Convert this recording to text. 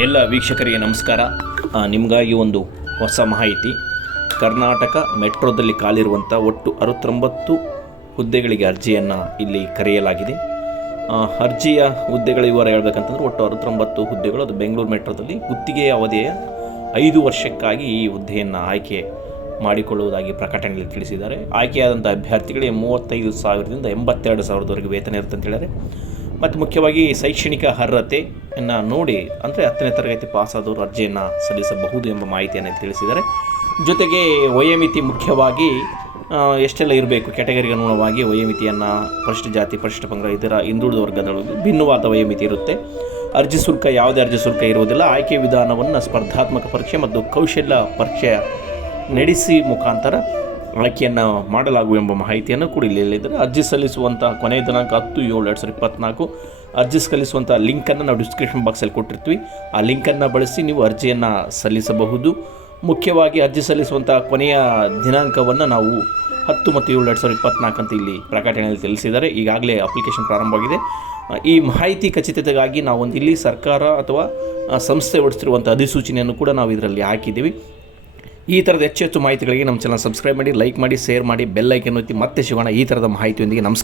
ಎಲ್ಲ ವೀಕ್ಷಕರಿಗೆ ನಮಸ್ಕಾರ. ನಿಮಗಾಗಿ ಒಂದು ಹೊಸ ಮಾಹಿತಿ. ಕರ್ನಾಟಕ ಮೆಟ್ರೋದಲ್ಲಿ ಕಾಲಿರುವಂಥ ಒಟ್ಟು ಅರವತ್ತೊಂಬತ್ತು ಹುದ್ದೆಗಳಿಗೆ ಅರ್ಜಿಯನ್ನು ಇಲ್ಲಿ ಕರೆಯಲಾಗಿದೆ. ಅರ್ಜಿಯ ಹುದ್ದೆಗಳ ವಿವರ ಹೇಳ್ಬೇಕಂತಂದ್ರೆ ಒಟ್ಟು ಅರವತ್ತೊಂಬತ್ತು ಹುದ್ದೆಗಳು ಅದು ಬೆಂಗಳೂರು ಮೆಟ್ರೋದಲ್ಲಿ ಗುತ್ತಿಗೆಯ ಅವಧಿಯ ಐದು ವರ್ಷಕ್ಕಾಗಿ ಈ ಹುದ್ದೆಯನ್ನು ಆಯ್ಕೆ ಮಾಡಿಕೊಳ್ಳುವುದಾಗಿ ಪ್ರಕಟಣೆಯಲ್ಲಿ ತಿಳಿಸಿದ್ದಾರೆ. ಆಯ್ಕೆಯಾದಂಥ ಅಭ್ಯರ್ಥಿಗಳಿಗೆ ಮೂವತ್ತೈದು ಸಾವಿರದಿಂದ ಎಂಬತ್ತೆರಡು ಸಾವಿರದವರೆಗೆ ವೇತನ ಇರುತ್ತೆ ಅಂತ ಹೇಳಿದ್ದಾರೆ. ಮತ್ತು ಮುಖ್ಯವಾಗಿ ಶೈಕ್ಷಣಿಕ ಅರ್ಹತೆಯನ್ನು ನೋಡಿ, ಅಂದರೆ ಹತ್ತನೇ ತರಗತಿ ಪಾಸಾದವರು ಅರ್ಜಿಯನ್ನು ಸಲ್ಲಿಸಬಹುದು ಎಂಬ ಮಾಹಿತಿಯನ್ನು ತಿಳಿಸಿದ್ದಾರೆ. ಜೊತೆಗೆ ವಯೋಮಿತಿ ಮುಖ್ಯವಾಗಿ ಎಷ್ಟೆಲ್ಲ ಇರಬೇಕು? ಕ್ಯಾಟಗರಿಗೆ ಅನುಗುಣವಾಗಿ ವಯೋಮಿತಿಯನ್ನು ಪರಿಶಿಷ್ಟ ಜಾತಿ ಪರಿಶಿಷ್ಟ ಪಂಗಡ ಇದರ ಹಿಂದುಳಿದ ವರ್ಗದೊಳಗೆ ಭಿನ್ನವಾದ ವಯೋಮಿತಿ ಇರುತ್ತೆ. ಅರ್ಜಿ ಶುಲ್ಕ, ಯಾವುದೇ ಅರ್ಜಿ ಶುಲ್ಕ ಇರುವುದಿಲ್ಲ. ಆಯ್ಕೆ ವಿಧಾನವನ್ನು ಸ್ಪರ್ಧಾತ್ಮಕ ಪರೀಕ್ಷೆ ಮತ್ತು ಕೌಶಲ್ಯ ಪರೀಕ್ಷೆ ನಡೆಸಿ ಮುಖಾಂತರ ಆಯ್ಕೆಯನ್ನು ಮಾಡಲಾಗುವ ಎಂಬ ಮಾಹಿತಿಯನ್ನು ಕೂಡ ಇಲ್ಲಿ ಹೇಳಿದರೆ ಅರ್ಜಿ ಸಲ್ಲಿಸುವಂಥ ಕೊನೆಯ ದಿನಾಂಕ ಹತ್ತು ಏಳು ಎರಡು ಸಾವಿರದ ಇಪ್ಪತ್ತ್ನಾಲ್ಕು ಅರ್ಜಿ ಸಲ್ಲಿಸುವಂಥ ಲಿಂಕನ್ನು ನಾವು ಡಿಸ್ಕ್ರಿಪ್ಷನ್ ಬಾಕ್ಸಲ್ಲಿ ಕೊಟ್ಟಿರ್ತೀವಿ. ಆ ಲಿಂಕನ್ನು ಬಳಸಿ ನೀವು ಅರ್ಜಿಯನ್ನು ಸಲ್ಲಿಸಬಹುದು. ಮುಖ್ಯವಾಗಿ ಅರ್ಜಿ ಸಲ್ಲಿಸುವಂಥ ಕೊನೆಯ ದಿನಾಂಕವನ್ನು ನಾವು ಹತ್ತು ಮತ್ತು ಏಳು ಎರಡು ಸಾವಿರದ ಇಪ್ಪತ್ತ್ನಾಲ್ಕು ಅಂತ ಇಲ್ಲಿ ಪ್ರಕಟಣೆಯಲ್ಲಿ ತಿಳಿಸಿದ್ದಾರೆ. ಈಗಾಗಲೇ ಅಪ್ಲಿಕೇಶನ್ ಪ್ರಾರಂಭವಾಗಿದೆ ಈ ಮಾಹಿತಿ ಖಚಿತತೆಗಾಗಿ ನಾವೊಂದು ಇಲ್ಲಿ ಸರ್ಕಾರ ಅಥವಾ ಸಂಸ್ಥೆ ಹೊರಡಿಸಿರುವಂಥ ಅಧಿಸೂಚನೆಯನ್ನು ಕೂಡ ನಾವು ಇದರಲ್ಲಿ ಹಾಕಿದ್ದೀವಿ. ಈ ಥರದ ಹೆಚ್ಚು ಹೆಚ್ಚು ಮಾಹಿತಿಗಳಿಗೆ ನಮ್ಮ ಚಾನಲ್ ಸಬ್ಸ್ಕ್ರೈಬ್ ಮಾಡಿ ಲೈಕ್ ಮಾಡಿ ಶೇರ್ ಮಾಡಿ ಬೆಲ್ ಐಕನ್ ಒತ್ತಿ ಮತ್ತೆ ಸಿಗೋಣ ಈ ಥರದ ಮಾಹಿತಿಯೊಂದಿಗೆ. ನಮಸ್ಕಾರ.